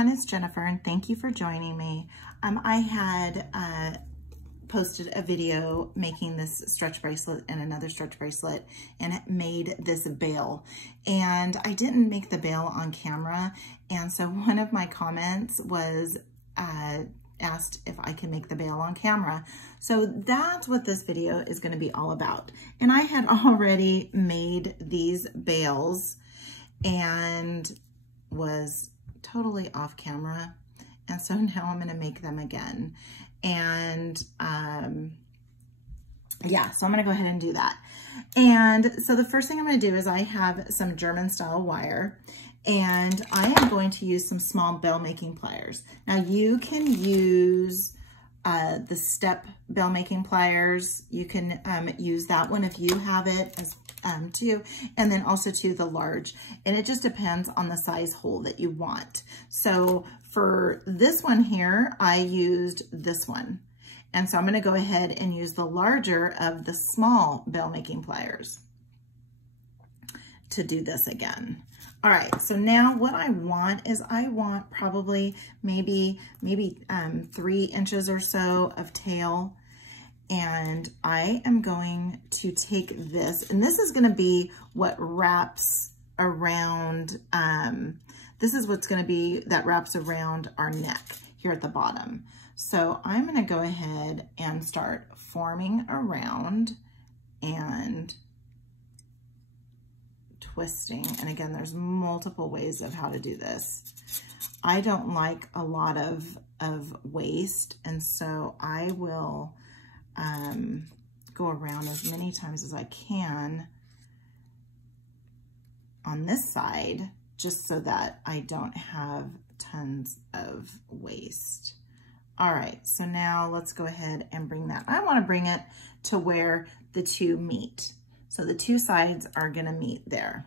everyone, it's Jennifer and thank you for joining me. I had posted a video making this stretch bracelet and another stretch bracelet and made this bail. And I didn't make the bail on camera. And so one of my comments was asked if I can make the bail on camera. So that's what this video is going to be all about. And I had already made these bails and was totally off camera. And so now I'm going to make them again. And yeah, so I'm going to go ahead and do that. And so the first thing I'm going to do is I have some German style wire, and I am going to use some small bail making pliers. Now you can use the step bail making pliers. You can use that one if you have it as too, and then also to the large, and it just depends on the size hole that you want. So for this one here, I used this one, and so I'm going to go ahead and use the larger of the small bail making pliers to do this again. All right, so now what I want is I want probably maybe 3 inches or so of tail. And I am going to take this, and this is going to be what wraps around, this is what's going to be that wraps around our neck here at the bottom. So I'm going to go ahead and start forming around and twisting. And again, there's multiple ways of how to do this. I don't like a lot of waste, and so I will go around as many times as I can on this side, just so that I don't have tons of waste. All right, so now let's go ahead and bring that. I want to bring it to where the two meet. So the two sides are going to meet there.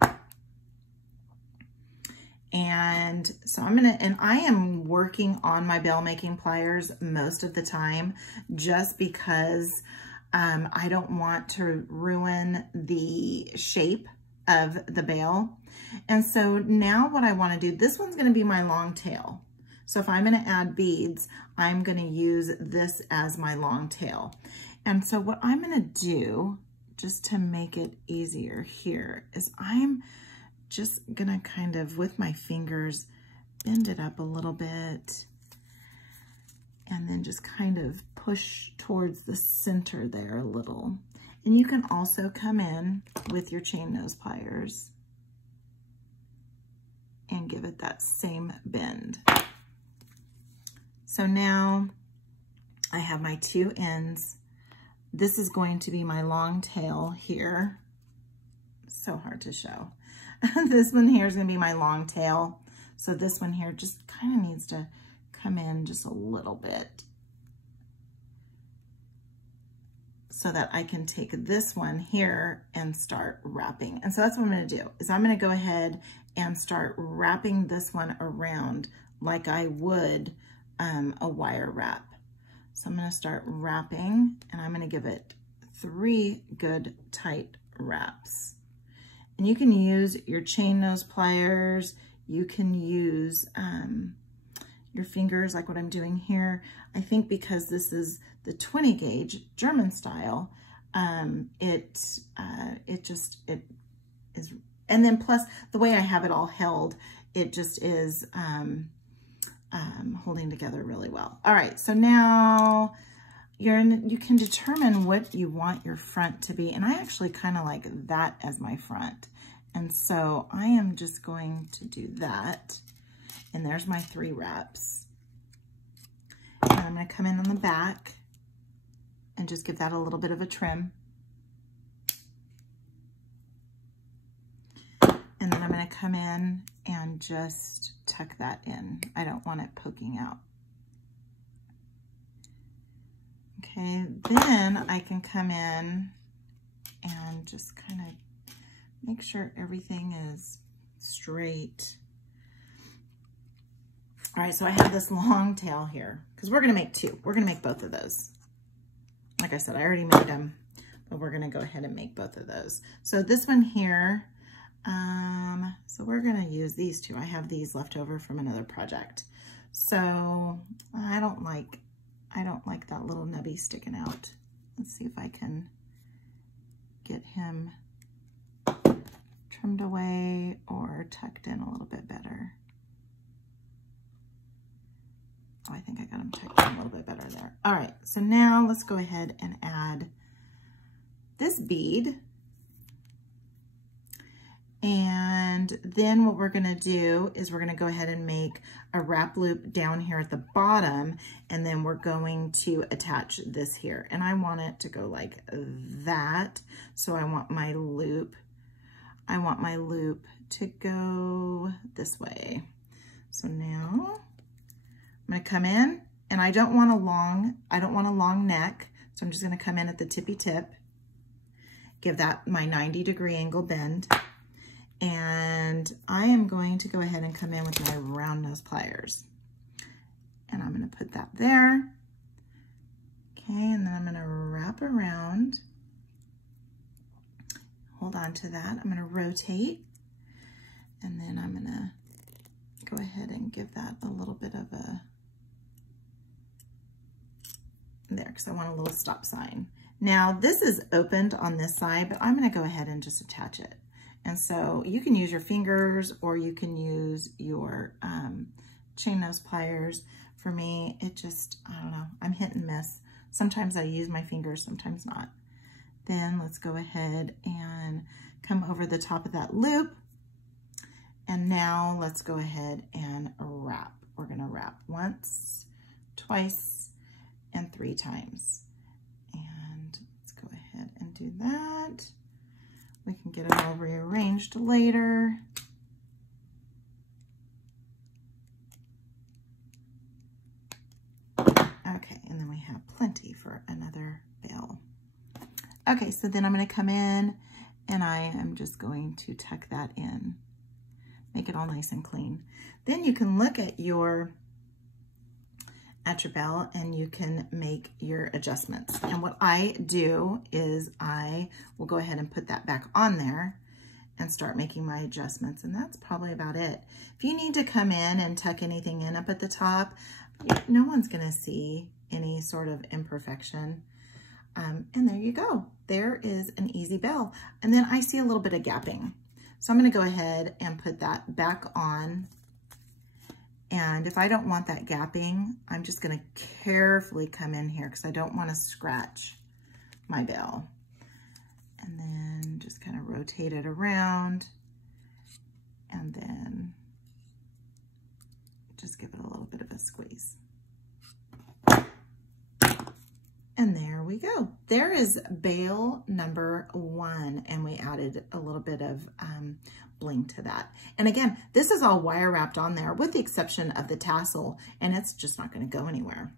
And so I am working on my bail making pliers most of the time, just because I don't want to ruin the shape of the bail. And so now what I want to do, this one's going to be my long tail. So if I'm going to add beads, I'm going to use this as my long tail. And so what I'm going to do, just to make it easier here, is I'm just gonna kind of, with my fingers, bend it up a little bit and then just kind of push towards the center there a little. And you can also come in with your chain nose pliers and give it that same bend. So now I have my two ends. This is going to be my long tail here. So hard to show. This one here is going to be my long tail. So this one here just kind of needs to come in just a little bit so that I can take this one here and start wrapping. And so that's what I'm going to do, is I'm going to go ahead and start wrapping this one around like I would a wire wrap. So I'm going to start wrapping, and I'm going to give it 3 good tight wraps. And you can use your chain nose pliers. You can use your fingers like what I'm doing here. I think because this is the 20 gauge German style, it is, and then plus the way I have it all held, it just is holding together really well. All right, so now you can determine what you want your front to be. And I actually kind of like that as my front. And so I am just going to do that. And there's my 3 wraps. And I'm going to come in on the back and just give that a little bit of a trim. And then I'm going to come in and just tuck that in. I don't want it poking out. Okay, then I can come in and just kind of make sure everything is straight. All right, so I have this long tail here because we're going to make 2. We're going to make both of those. Like I said, I already made them, but we're going to go ahead and make both of those. So this one here, so we're going to use these 2. I have these left over from another project. So I don't like that little nubby sticking out. Let's see if I can get him trimmed away or tucked in a little bit better. Oh, I think I got him tucked in a little bit better there. All right, so now let's go ahead and add this bead. And then what we're gonna do is we're gonna go ahead and make a wrap loop down here at the bottom, and then we're going to attach this here. And I want it to go like that. So I want my loop to go this way. So now I'm gonna come in, and I don't want a long neck. So I'm just gonna come in at the tippy tip, give that my 90-degree angle bend. And I am going to go ahead and come in with my round nose pliers. And I'm gonna put that there. Okay, and then I'm gonna wrap around. Hold on to that. I'm gonna rotate. And then I'm gonna go ahead and give that a little bit of a, there, because I want a little stop sign. Now this is opened on this side, but I'm gonna go ahead and just attach it. And so you can use your fingers or you can use your chain nose pliers. For me, it just, I don't know, I'm hit and miss. Sometimes I use my fingers, sometimes not. Then let's go ahead and come over the top of that loop. And now let's go ahead and wrap. We're gonna wrap once, twice, and 3 times. And let's go ahead and do that. We can get it all rearranged later. Okay, and then we have plenty for another bale. Okay, so then I'm going to come in and I am just going to tuck that in. Make it all nice and clean. Then you can look at your bell and you can make your adjustments. And what I do is I will go ahead and put that back on there and start making my adjustments. And that's probably about it. If you need to come in and tuck anything in up at the top, no one's gonna see any sort of imperfection. And there you go. There is an easy bell. And then I see a little bit of gapping. So I'm gonna go ahead and put that back on. And if I don't want that gapping, I'm just gonna carefully come in here because I don't wanna scratch my bell. And then just kind of rotate it around and then just give it a little bit of a squeeze. And there we go. There is bale number 1, and we added a little bit of bling to that. And again, this is all wire wrapped on there with the exception of the tassel, and it's just not going to go anywhere.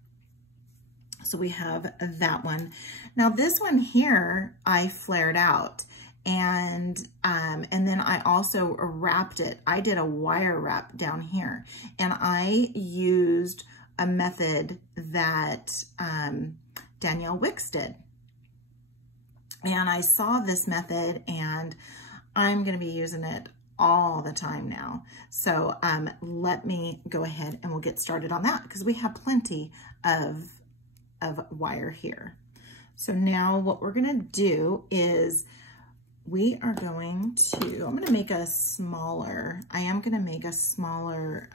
So we have that one. Now this one here, I flared out, and then I also wrapped it. I did a wire wrap down here, and I used a method that Danielle Wicks did. And I saw this method and I'm gonna be using it all the time now. So let me go ahead and we'll get started on that because we have plenty of wire here. So now what we're gonna do is we are going to, I'm gonna make a smaller, I am gonna make a smaller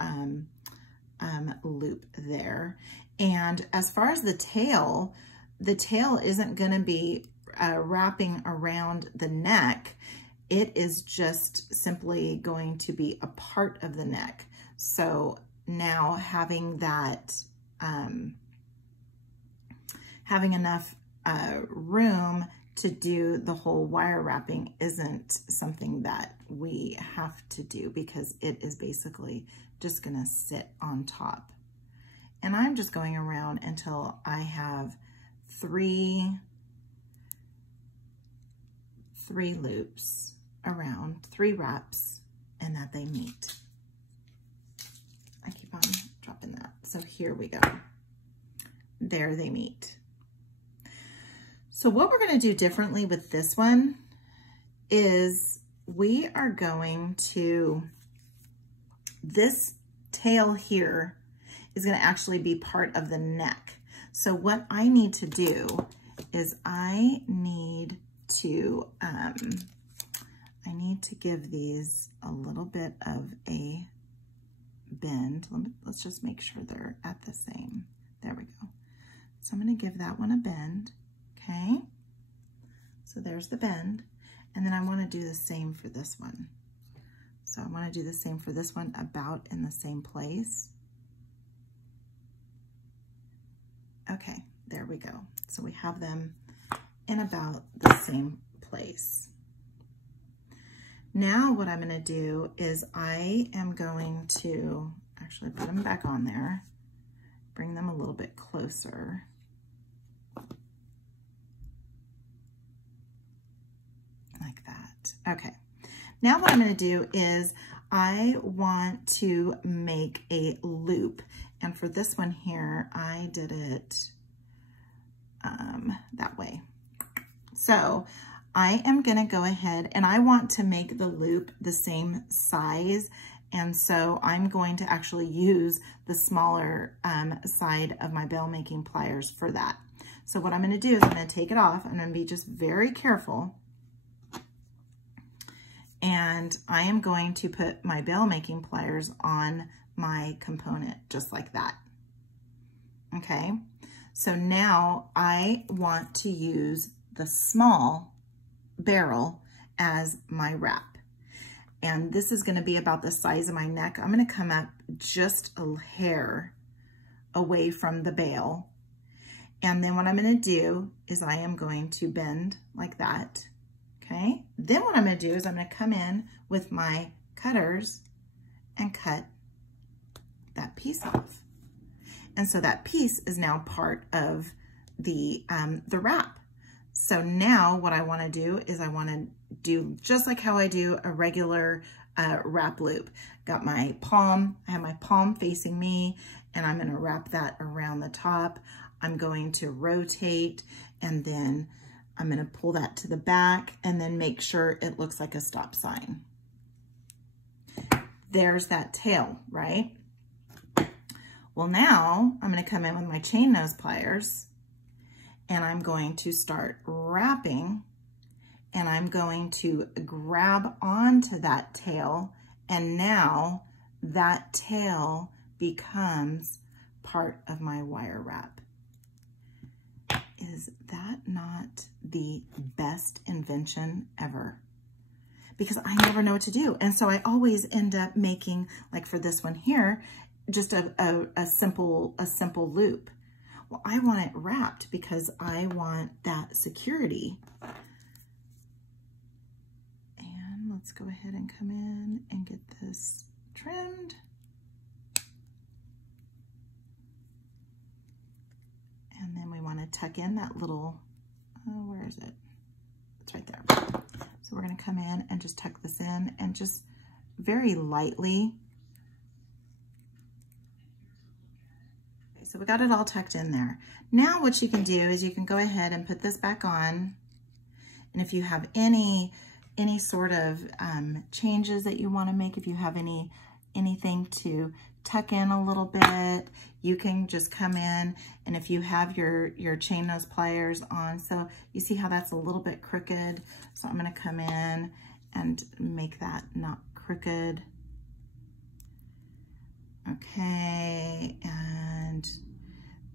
loop there. And as far as the tail isn't going to be wrapping around the neck. It is just simply going to be a part of the neck. So now having that, having enough room to do the whole wire wrapping isn't something that we have to do because it is basically just going to sit on top. And I'm just going around until I have three loops around, 3 wraps, and that they meet. I keep on dropping that. So here we go. There they meet. So what we're going to do differently with this one is we are going to, this tail here is going to actually be part of the neck. So what I need to do is I need to give these a little bit of a bend. Let's just make sure they're at the same. There we go. So I'm going to give that one a bend. Okay. So there's the bend. And then I want to do the same for this one. So I want to do the same for this one, about in the same place. Okay, there we go. So we have them in about the same place. Now what I'm going to do is I am going to actually put them back on there, bring them a little bit closer. Like that. Okay. Now what I'm going to do is I want to make a loop. And for this one here, I did it that way. So I am going to go ahead and I want to make the loop the same size. And so I'm going to actually use the smaller side of my bail making pliers for that. So what I'm going to do is I'm going to take it off. I'm going to be just very careful. And I am going to put my bail making pliers on my component just like that. Okay. So now I want to use the small barrel as my wrap. And this is going to be about the size of my neck. I'm going to come up just a hair away from the bail. And then what I'm going to do is I am going to bend like that. Okay. Then what I'm going to do is I'm going to come in with my cutters and cut that piece off. And so that piece is now part of the wrap. So now what I want to do is I want to do just like how I do a regular wrap loop. Got my palm, I have my palm facing me, and I'm going to wrap that around the top. I'm going to rotate, and then I'm going to pull that to the back and then make sure it looks like a stop sign. There's that tail, right? Well, now I'm going to come in with my chain nose pliers and I'm going to start wrapping, and I'm going to grab onto that tail, and now that tail becomes part of my wire wrap. Is that not the best invention ever? Because I never know what to do. And so I always end up making, like for this one here, just a simple loop. Well, I want it wrapped because I want that security. And let's go ahead and come in and get this trimmed. And then we want to tuck in that little, where is it? It's right there. So we're going to come in and just tuck this in and just very lightly. Okay, so we got it all tucked in there. Now what you can do is you can go ahead and put this back on. And if you have any sort of changes that you want to make, if you have anything to tuck in a little bit, you can just come in, and if you have your chain nose pliers on, so you see how that's a little bit crooked, so I'm going to come in and make that not crooked. Okay, and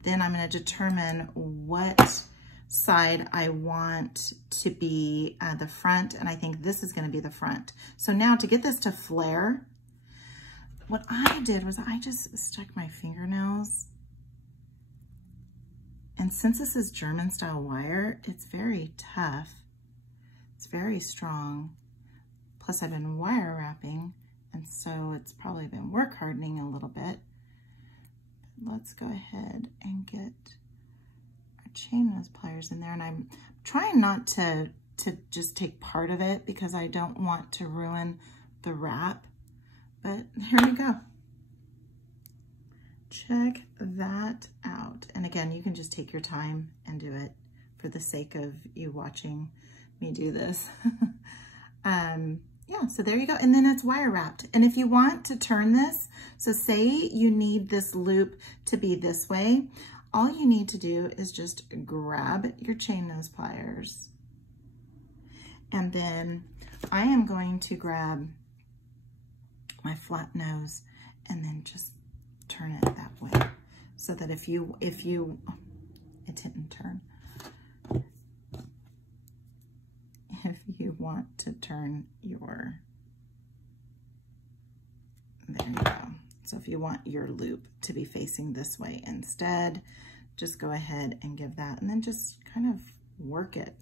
then I'm going to determine what side I want to be the front, and I think this is going to be the front. So now to get this to flare, what I did was I just stuck my fingernails, and since this is German style wire, it's very tough. It's very strong. Plus I've been wire wrapping, and so it's probably been work hardening a little bit. But let's go ahead and get our chain nose pliers in there, and I'm trying not to just take part of it because I don't want to ruin the wrap. But here we go. Check that out. And again, you can just take your time and do it for the sake of you watching me do this. Yeah, so there you go. And then it's wire wrapped. And if you want to turn this, so say you need this loop to be this way, all you need to do is just grab your chain nose pliers. And then I am going to grab my flat nose and then just turn it that way. So that it didn't turn. If you want to turn your, there you go. So if you want your loop to be facing this way instead, just go ahead and give that, and then just kind of work it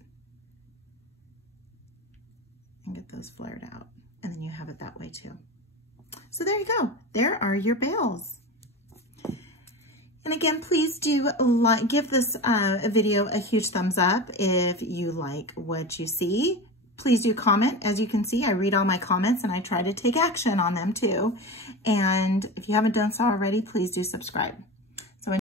and get those flared out. And then you have it that way too. So there you go. There are your bales. And again, please do give this video a huge thumbs up if you like what you see. Please do comment. As you can see, I read all my comments and I try to take action on them too. And if you haven't done so already, please do subscribe.